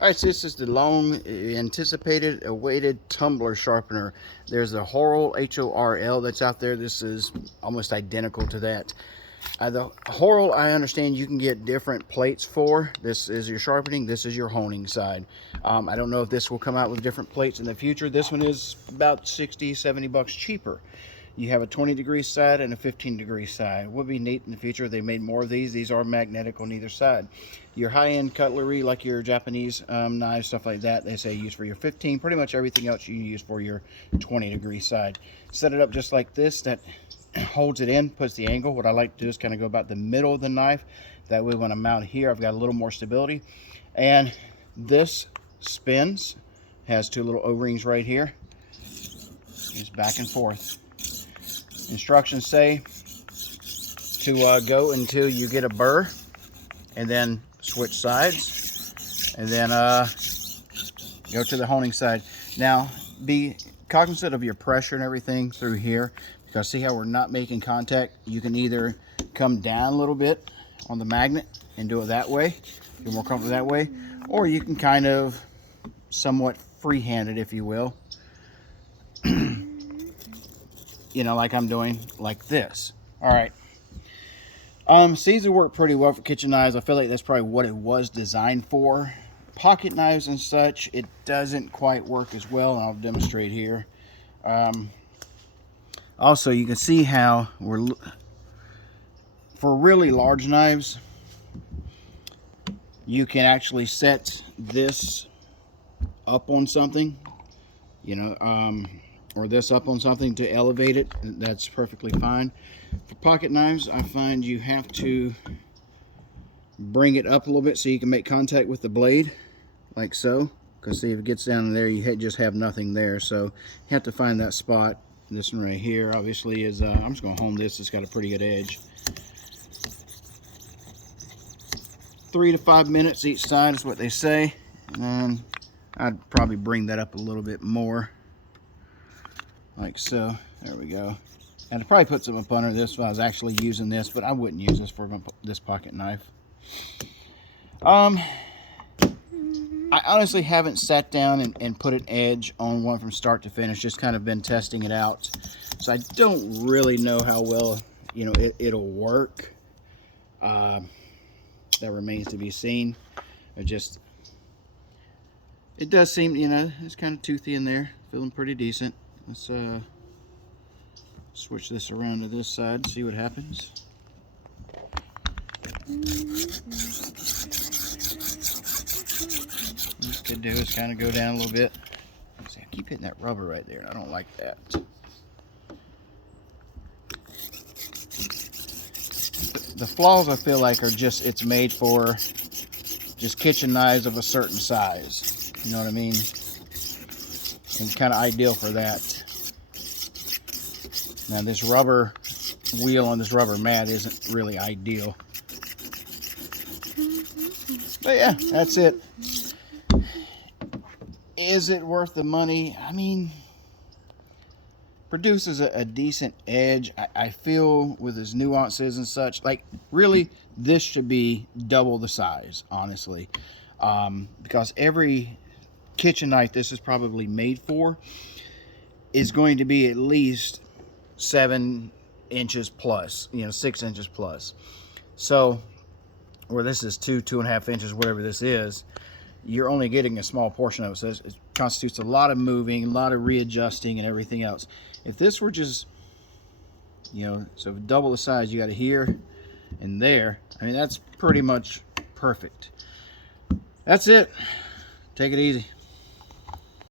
All right, so this is the long anticipated, awaited tumbler sharpener. There's a Horl, H-O-R-L, that's out there. This is almost identical to that. The Horl, I understand you can get different plates for. This is your sharpening, this is your honing side. I don't know if this will come out with different plates in the future. This one is about 60, 70 bucks cheaper. You have a 20-degree side and a 15-degree side. It would be neat in the future if they made more of these. These are magnetic on either side. Your high-end cutlery, like your Japanese knives, stuff like that, they say use for your 15. Pretty much everything else you use for your 20-degree side. Set it up just like this. That holds it in, puts the angle. What I like to do is kind of go about the middle of the knife. That way when I mount here, I've got a little more stability. And this spins. Has two little O-rings right here. It's back and forth. Instructions say to go until you get a burr, and then switch sides, and then go to the honing side. Now, be cognizant of your pressure and everything through here, because see how we're not making contact? You can either come down a little bit on the magnet and do it that way, you're more comfortable that way, or you can kind of somewhat freehand it, if you will. You know, like I'm doing like this. All right. Seems to work pretty well for kitchen knives. I feel like that's probably what it was designed for. Pocket knives and such, it doesn't quite work as well, and I'll demonstrate here. Also, you can see how for really large knives, you can actually set this up on something, you know, or this up on something to elevate it. That's perfectly fine. For pocket knives, I find you have to bring it up a little bit so you can make contact with the blade, like so. Because see, if it gets down in there, you just have nothing there. So you have to find that spot. This one right here, obviously, is I'm just going to hone this. It's got a pretty good edge. 3 to 5 minutes each side is what they say. And I'd probably bring that up a little bit more. Like so. There we go. And I'd probably put some up under this if I was actually using this, but I wouldn't use this for this pocket knife. I honestly haven't sat down and put an edge on one from start to finish. Just kind of been testing it out. So I don't really know how well, you know, it'll work. That remains to be seen. It does seem, you know, it's kind of toothy in there. Feeling pretty decent. Let's switch this around to this side, see what happens. What this could do is kind of go down a little bit. See, I keep hitting that rubber right there, and I don't like that. The flaws, I feel like, are just, it's made for just kitchen knives of a certain size. You know what I mean? It's kind of ideal for that. Now this rubber wheel on this rubber mat isn't really ideal. But yeah, that's it. Is it worth the money? I mean, produces a decent edge. I feel with its nuances and such, like really this should be double the size, honestly. Because every kitchen knife this is probably made for is going to be at least 7 inches plus, you know, 6 inches plus. So where this is 2.5 inches, whatever this is, you're only getting a small portion of it. So it constitutes a lot of moving, a lot of readjusting and everything else. If this were just, you know, so double the size, you got it here and there. I mean, that's pretty much perfect. That's it. Take it easy.